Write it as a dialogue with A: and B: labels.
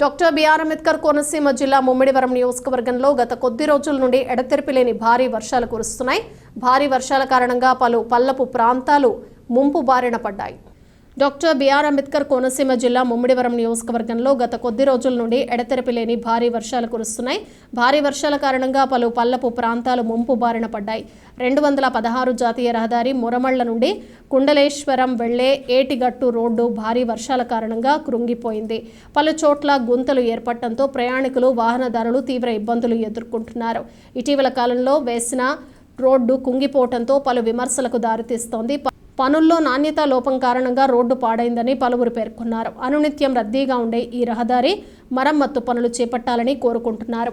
A: Doctor BR Ambedkar Konaseema జిల్లా ముమ్మిడివరం నియోజకవర్గంలో గత కొద్ది రోజుల నుండి ఎడతెరిపి లేని భారీ వర్షాలు కురుస్తున్నాయి. భారీ వర్షాల కారణంగా పలు పల్లపు ప్రాంతాలు ముంపు బారిన పడ్డాయి. డాక్టర్ బిఆర్ అంబేద్కర్ కోనసీమ జిల్లా ముమ్మిడివరం నియోజకవర్గంలో గత కొద్ది రోజుల నుండి ఎడతెరపి లేని భారీ వర్షాలు కురుస్తున్నాయి. భారీ వర్షాల కారణంగా పలు పల్లపు ప్రాంతాలు ముంపు బారిన పడ్డాయి. రెండు వందల పదహారు జాతీయ రహదారి మురమళ్ళ నుండి కుండలేశ్వరం వెళ్ళే ఏటిగట్టు రోడ్డు భారీ వర్షాల కారణంగా కృంగిపోయింది. పలు చోట్ల గుంతలు ఏర్పడటంతో ప్రయాణికులు వాహనదారులు తీవ్ర ఇబ్బందులు ఎదుర్కొంటున్నారు. ఇటీవల కాలంలో వేసిన రోడ్డు కుంగిపోవడంతో పలు విమర్శలకు దారితీస్తోంది. పనుల్లో నాణ్యత లోపం కారణంగా రోడ్డు పాడైందని పలువురు పేర్కొన్నారు. అనునిత్యం రద్దీగా ఉండే ఈ రహదారి మరమ్మత్తు పనులు చేపట్టాలని కోరుకుంటున్నారు.